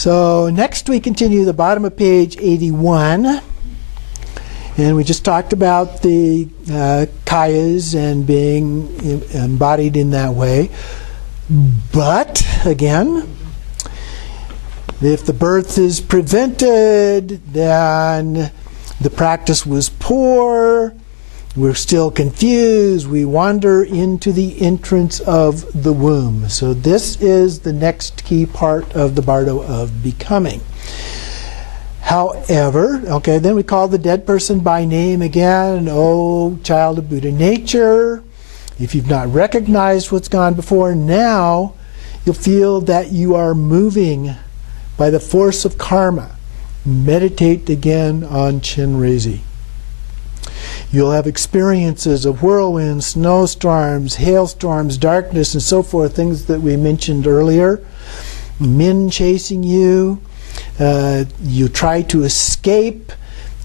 So next we continue the bottom of page 81. And we just talked about the kayas and being embodied in that way. But, again, if the birth is prevented, then the practice was poor, we're still confused, we wander into the entrance of the womb. So this is the next key part of the Bardo of becoming. However, okay, then we call the dead person by name again. Oh, child of Buddha nature. If you've not recognized what's gone before, now you'll feel that you are moving by the force of karma. Meditate again on Chenrezi. You'll have experiences of whirlwinds, snowstorms, hailstorms, darkness, and so forth, things that we mentioned earlier. Men chasing you. You try to escape,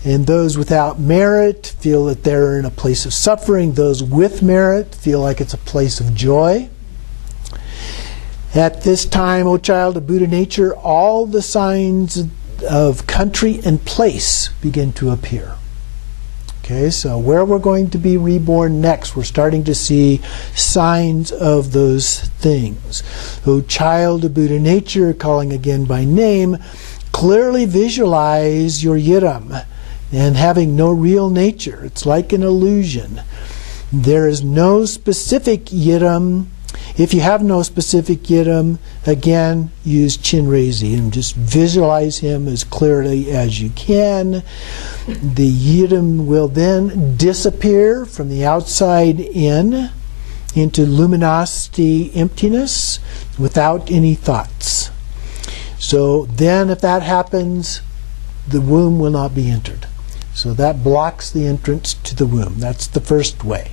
and those without merit feel that they're in a place of suffering. Those with merit feel like it's a place of joy. At this time, O child of Buddha nature, all the signs of country and place begin to appear. Okay, so where we're going to be reborn next, we're starting to see signs of those things. O child of Buddha nature, calling again by name, clearly visualize your yidam and having no real nature. It's like an illusion. There is no specific yidam. If you have no specific yidam, again, use Chenrezi and just visualize him as clearly as you can. The yidam will then disappear from the outside in into luminosity emptiness without any thoughts. So then if that happens, the womb will not be entered. So that blocks the entrance to the womb. That's the first way.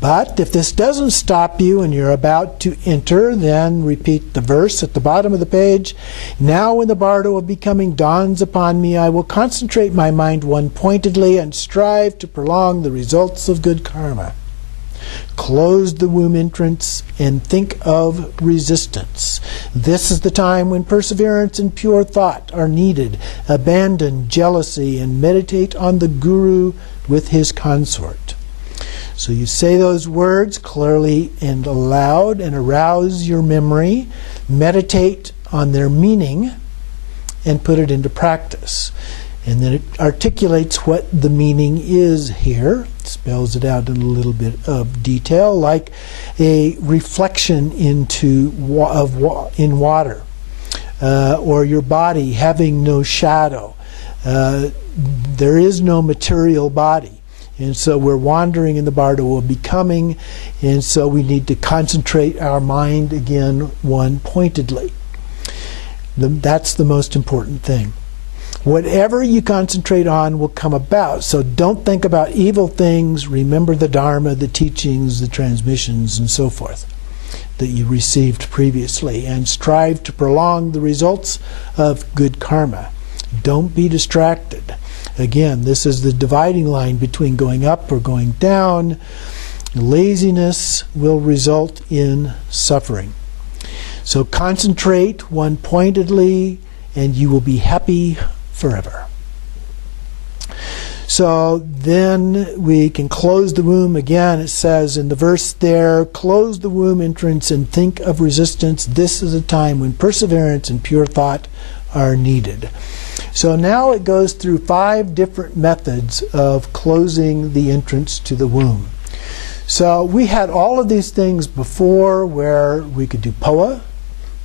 But if this doesn't stop you and you're about to enter, then repeat the verse at the bottom of the page. Now when the Bardo of becoming dawns upon me, I will concentrate my mind one-pointedly and strive to prolong the results of good karma. Close the womb entrance and think of resistance. This is the time when perseverance and pure thought are needed. Abandon jealousy and meditate on the Guru with his consort. So you say those words clearly and aloud and arouse your memory. Meditate on their meaning and put it into practice. And then it articulates what the meaning is here. It spells it out in a little bit of detail, like a reflection in water, or your body having no shadow. There is no material body. And so we're wandering in the Bardo of becoming, and so we need to concentrate our mind again one-pointedly. That's the most important thing. Whatever you concentrate on will come about. So don't think about evil things. Remember the Dharma, the teachings, the transmissions, and so forth that you received previously, and strive to prolong the results of good karma. Don't be distracted. Again, this is the dividing line between going up or going down. Laziness will result in suffering. So concentrate one-pointedly, and you will be happy forever. So then we can close the womb again. It says in the verse there, close the womb entrance and think of resistance. This is a time when perseverance and pure thought are needed. So now it goes through 5 different methods of closing the entrance to the womb. So we had all of these things before, where we could do POA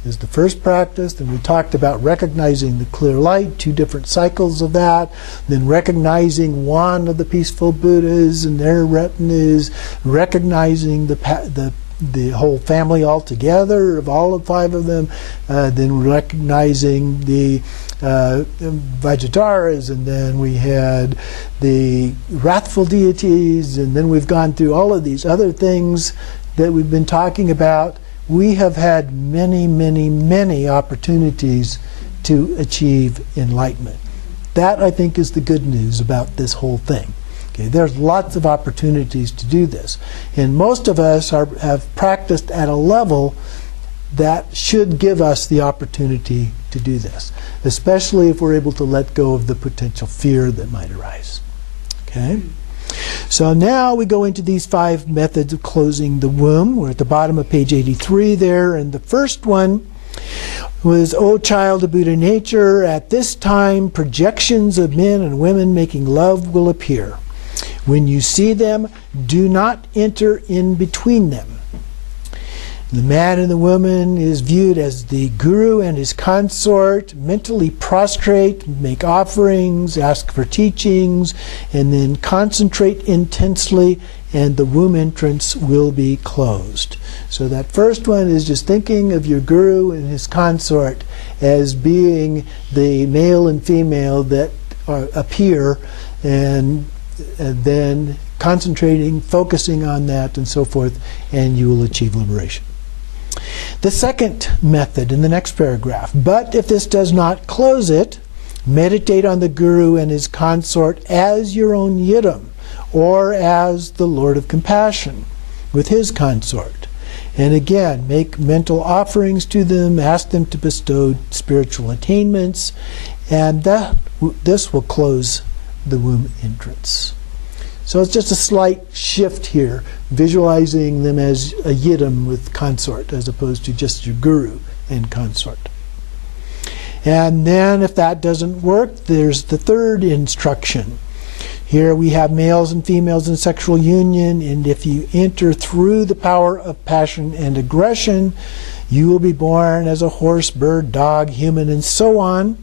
is the first practice. Then we talked about recognizing the clear light, 2 different cycles of that. Then recognizing one of the peaceful Buddhas and their retinues, recognizing the whole family altogether of all of 5 of them, then recognizing the Vajrataras, and then we had the wrathful deities, and then we've gone through all of these other things that we've been talking about. We have had many, many, many opportunities to achieve enlightenment. That, I think, is the good news about this whole thing. Okay, there's lots of opportunities to do this. And most of us have practiced at a level that should give us the opportunity to do this, especially if we're able to let go of the potential fear that might arise. Okay? So now we go into these 5 methods of closing the womb. We're at the bottom of page 83 there, and the first one was, O child of Buddha nature, at this time projections of men and women making love will appear. When you see them, do not enter in between them. The man and the woman is viewed as the guru and his consort, mentally prostrate, make offerings, ask for teachings, and then concentrate intensely, and the womb entrance will be closed. So that first one is just thinking of your guru and his consort as being the male and female that appear, and then concentrating, focusing on that, and so forth, and you will achieve liberation. The second method in the next paragraph, but if this does not close it, meditate on the guru and his consort as your own yidam, or as the Lord of Compassion with his consort. And again, make mental offerings to them, ask them to bestow spiritual attainments, and this will close the womb entrance. So it's just a slight shift here, visualizing them as a yidam with consort as opposed to just your guru and consort. And then if that doesn't work, there's the third instruction. Here we have males and females in sexual union, and if you enter through the power of passion and aggression, you will be born as a horse, bird, dog, human, and so on.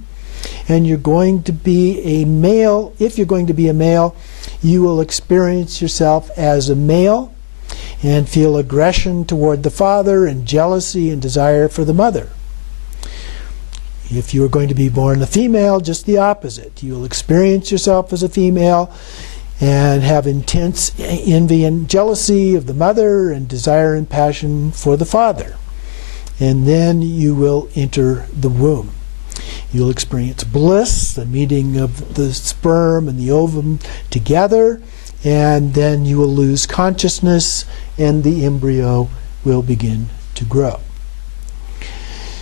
And you're going to be a male. If you're going to be a male, you will experience yourself as a male and feel aggression toward the father and jealousy and desire for the mother. If you are going to be born a female, just the opposite. You will experience yourself as a female and have intense envy and jealousy of the mother and desire and passion for the father. And then you will enter the womb. You'll experience bliss, the meeting of the sperm and the ovum together, and then you will lose consciousness and the embryo will begin to grow.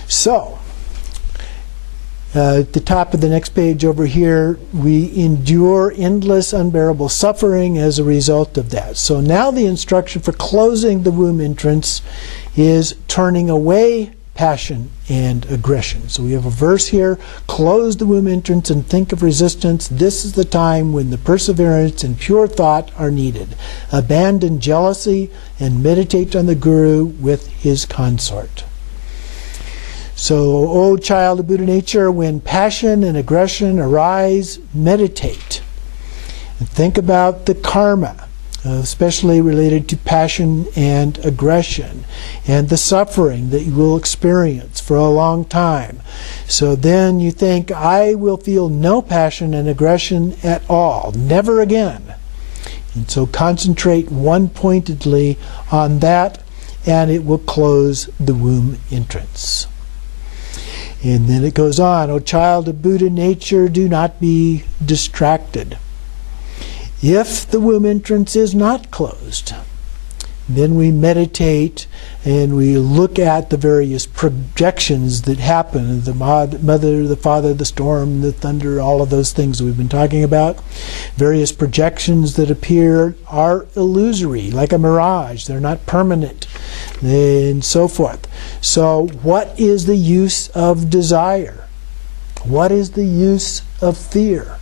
So, at the top of the next page over here, we endure endless, unbearable suffering as a result of that. So now the instruction for closing the womb entrance is turning away passion and aggression. So we have a verse here, close the womb entrance and think of resistance. This is the time when the perseverance and pure thought are needed. Abandon jealousy and meditate on the guru with his consort. So, O child of Buddha nature, when passion and aggression arise, meditate. And think about the karma, especially related to passion and aggression, and the suffering that you will experience for a long time. So then you think, I will feel no passion and aggression at all, never again. And so concentrate one-pointedly on that, and it will close the womb entrance. And then it goes on, O child of Buddha nature, do not be distracted. If the womb entrance is not closed, then we meditate and we look at the various projections that happen, the mother, the father, the storm, the thunder, all of those things we've been talking about. Various projections that appear are illusory, like a mirage. They're not permanent, and so forth. So what is the use of desire? What is the use of fear?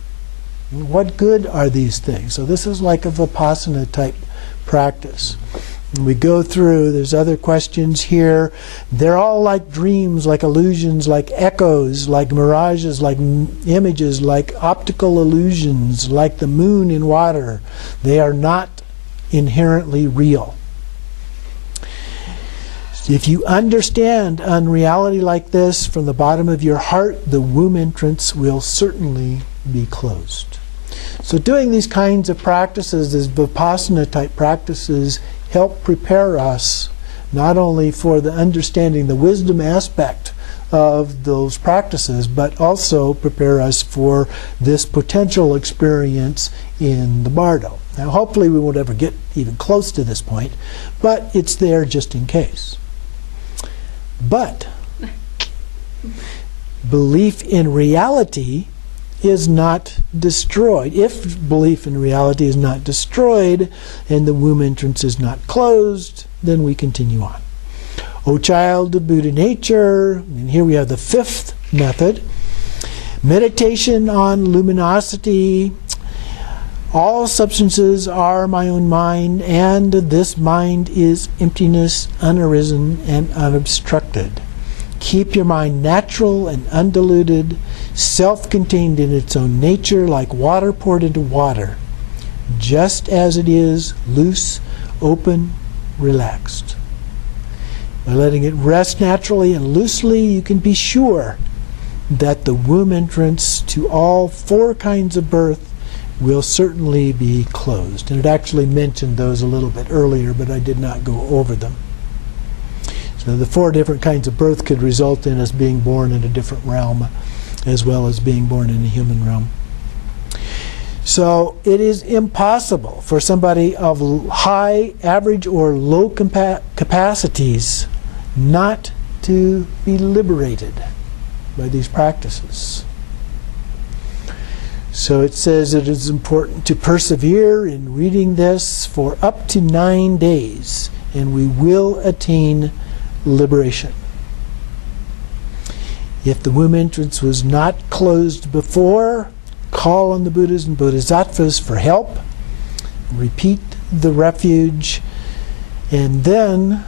What good are these things? So this is like a Vipassana type practice. And we go through, there's other questions here. They're all like dreams, like illusions, like echoes, like mirages, like images, like optical illusions, like the moon in water. They are not inherently real. If you understand unreality like this from the bottom of your heart, the womb entrance will certainly be closed. So doing these kinds of practices, these Vipassana type practices, help prepare us not only for the understanding, the wisdom aspect of those practices, but also prepare us for this potential experience in the Bardo. Now hopefully we won't ever get even close to this point, but it's there just in case. But belief in reality is not destroyed. If belief in reality is not destroyed and the womb entrance is not closed, then we continue on. O child of Buddha nature, and here we have the fifth method, meditation on luminosity. All substances are my own mind, and this mind is emptiness, unarisen, and unobstructed. Keep your mind natural and undiluted, self-contained in its own nature, like water poured into water, just as it is, loose, open, relaxed. By letting it rest naturally and loosely, you can be sure that the womb entrance to all four kinds of birth will certainly be closed. And it actually mentioned those a little bit earlier, but I did not go over them. So the four different kinds of birth could result in us being born in a different realm, as well as being born in a human realm. So it is impossible for somebody of high, average, or low capacities not to be liberated by these practices. So it says it is important to persevere in reading this for up to 9 days, and we will attain liberation. If the womb entrance was not closed before, call on the Buddhas and Bodhisattvas for help. Repeat the refuge, and then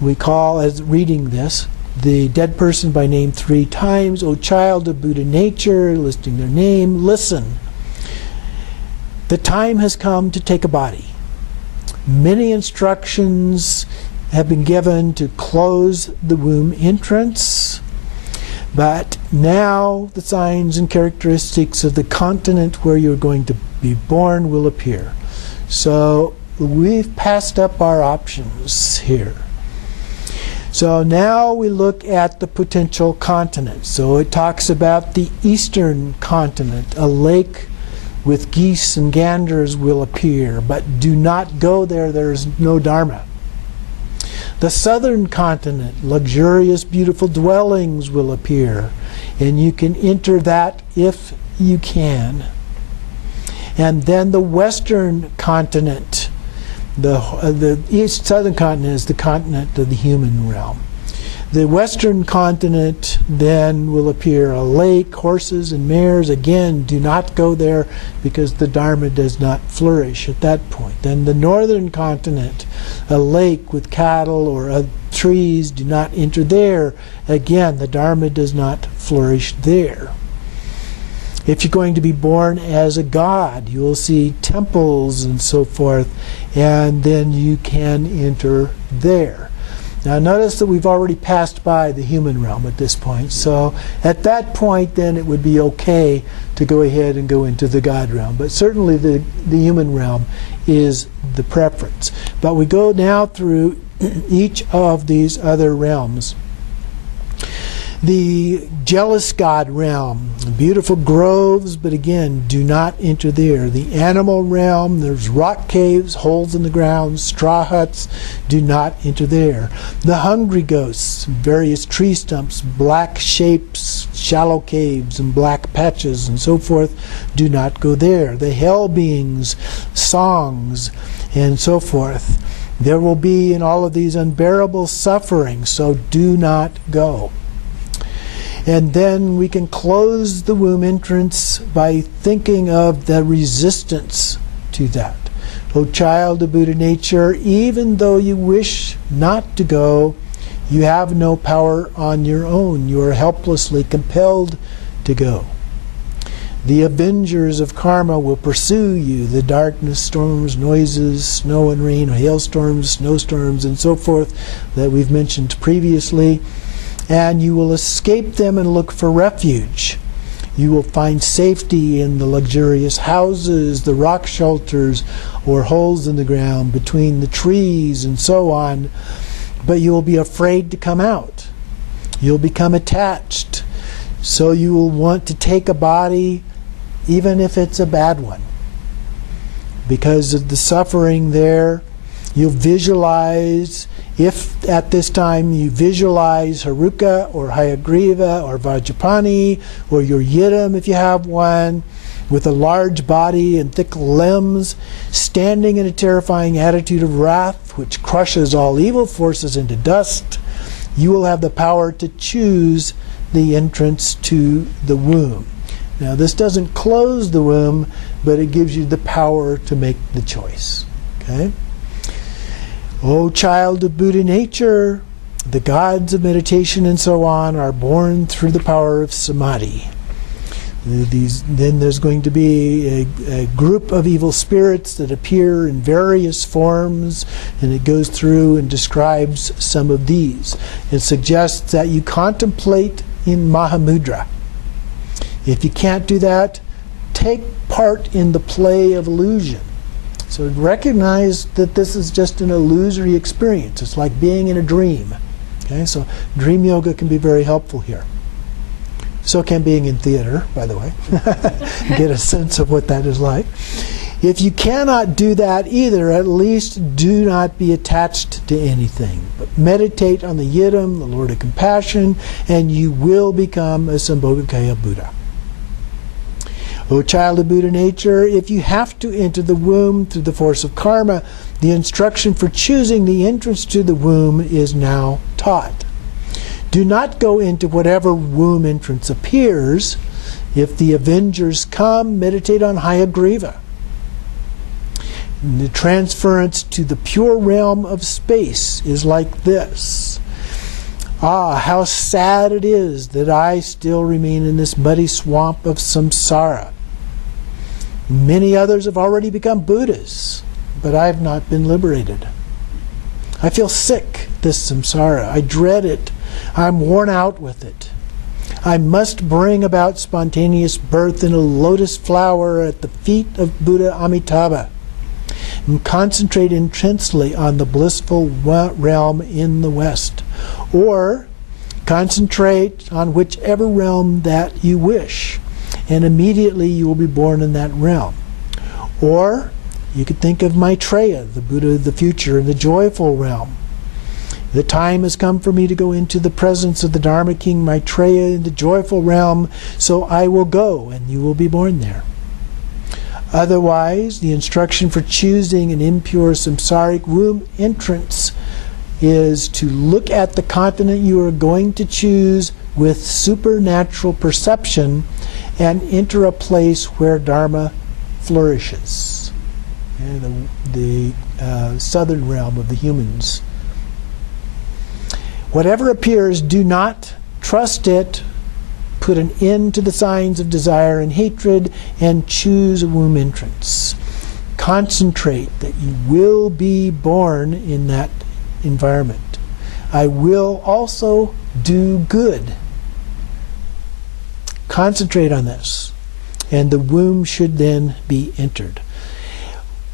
we call, as reading this, the dead person by name 3 times. O child of Buddha nature, listing their name, listen. The time has come to take a body. Many instructions have been given to close the womb entrance, but now the signs and characteristics of the continent where you're going to be born will appear. So we've passed up our options here. So now we look at the potential continent. So it talks about the eastern continent. A lake with geese and ganders will appear, but do not go there. There is no Dharma. The southern continent, luxurious, beautiful dwellings will appear, and you can enter that if you can. And then the western continent, the southern continent is the continent of the human realm. The western continent then will appear a lake, horses and mares. Again, do not go there because the Dharma does not flourish at that point. Then the northern continent, a lake with cattle or trees, do not enter there. Again, the Dharma does not flourish there. If you're going to be born as a god, you will see temples and so forth, and then you can enter there. Now notice that we've already passed by the human realm at this point, so at that point then it would be okay to go ahead and go into the God realm, but certainly the human realm is the preference. But we go now through each of these other realms. The jealous god realm, beautiful groves, but again, do not enter there. The animal realm, there's rock caves, holes in the ground, straw huts, do not enter there. The hungry ghosts, various tree stumps, black shapes, shallow caves, and black patches, and so forth, do not go there. The hell beings, songs, and so forth. There will be in all of these unbearable suffering, so do not go. And then we can close the womb entrance by thinking of the resistance to that. O child of Buddha nature, even though you wish not to go, you have no power on your own. You are helplessly compelled to go. The Avengers of Karma will pursue you. The darkness, storms, noises, snow and rain, hailstorms, snowstorms, and so forth that we've mentioned previously. And you will escape them and look for refuge. You will find safety in the luxurious houses, the rock shelters, or holes in the ground between the trees and so on. But you will be afraid to come out. You'll become attached. So you will want to take a body, even if it's a bad one, because of the suffering there. You'll visualize, if at this time you visualize Haruka or Hayagriva or Vajrapani or your Yidam if you have one, with a large body and thick limbs, standing in a terrifying attitude of wrath which crushes all evil forces into dust, you will have the power to choose the entrance to the womb. Now this doesn't close the womb, but it gives you the power to make the choice. Okay? O child of Buddha nature, the gods of meditation and so on are born through the power of samadhi. Then there's going to be a group of evil spirits that appear in various forms, and it goes through and describes some of these. It suggests that you contemplate in Mahamudra. If you can't do that, take part in the play of illusion. So recognize that this is just an illusory experience. It's like being in a dream. Okay, so dream yoga can be very helpful here. So can being in theater, by the way. Get a sense of what that is like. If you cannot do that either, at least do not be attached to anything, but meditate on the Yidam, the Lord of Compassion, and you will become a Sambhogakaya Buddha. O child of Buddha nature, if you have to enter the womb through the force of karma, the instruction for choosing the entrance to the womb is now taught. Do not go into whatever womb entrance appears. If the Avengers come, meditate on Hayagriva. And the transference to the pure realm of space is like this. Ah, how sad it is that I still remain in this muddy swamp of samsara. Many others have already become Buddhas, but I have not been liberated. I feel sick, this samsara. I dread it. I'm worn out with it. I must bring about spontaneous birth in a lotus flower at the feet of Buddha Amitabha and concentrate intensely on the blissful realm in the West. Or concentrate on whichever realm that you wish, and immediately you will be born in that realm. Or you could think of Maitreya, the Buddha of the future, in the joyful realm. The time has come for me to go into the presence of the Dharma King Maitreya in the joyful realm, so I will go and you will be born there. Otherwise, the instruction for choosing an impure samsaric womb entrance is to look at the continent you are going to choose with supernatural perception and enter a place where Dharma flourishes. And the southern realm of the humans. Whatever appears, do not trust it. Put an end to the signs of desire and hatred and choose a womb entrance. Concentrate that you will be born in that environment. I will also do good. Concentrate on this, and the womb should then be entered.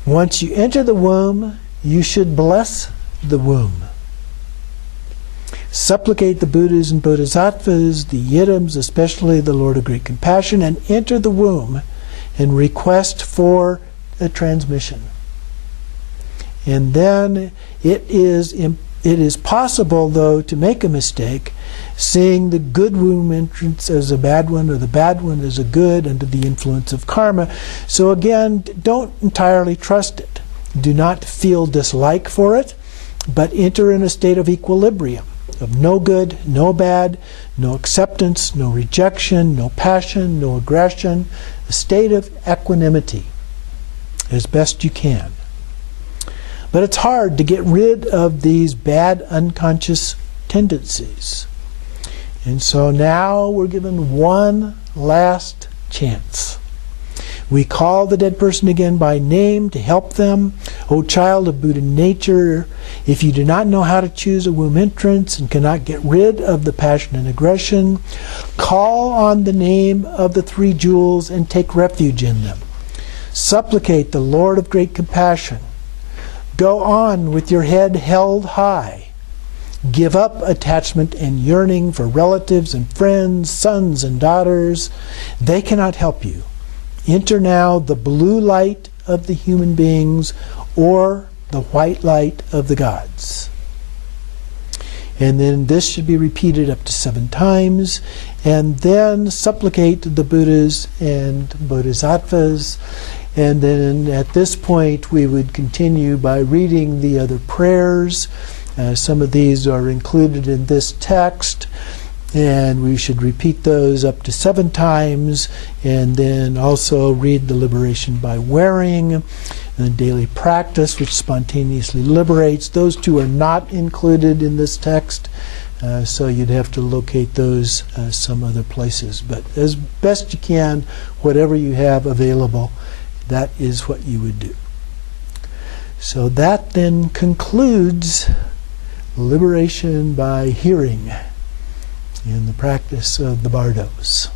Once you enter the womb, you should bless the womb. Supplicate the Buddhas and Bodhisattvas, the Yidams, especially the Lord of Great Compassion, and enter the womb and request for a transmission. And then it is possible, though, to make a mistake, seeing the good womb entrance as a bad one or the bad one as a good under the influence of karma. So again, don't entirely trust it. Do not feel dislike for it, but enter in a state of equilibrium, of no good, no bad, no acceptance, no rejection, no passion, no aggression, a state of equanimity as best you can. But it's hard to get rid of these bad unconscious tendencies. And so now we're given one last chance. We call the dead person again by name to help them. O child of Buddha nature, if you do not know how to choose a womb entrance and cannot get rid of the passion and aggression, call on the name of the three jewels and take refuge in them. Supplicate the Lord of Great Compassion. Go on with your head held high. Give up attachment and yearning for relatives and friends, sons and daughters. They cannot help you. Enter now the blue light of the human beings, or the white light of the gods. And then this should be repeated up to 7 times. And then supplicate the Buddhas and Bodhisattvas. And then at this point we would continue by reading the other prayers. Some of these are included in this text. And we should repeat those up to 7 times. And then also read the liberation by wearing. And the daily practice, which spontaneously liberates. Those 2 are not included in this text. So you'd have to locate those some other places. But as best you can, whatever you have available, that is what you would do. So that then concludes liberation by hearing in the practice of the Bardos.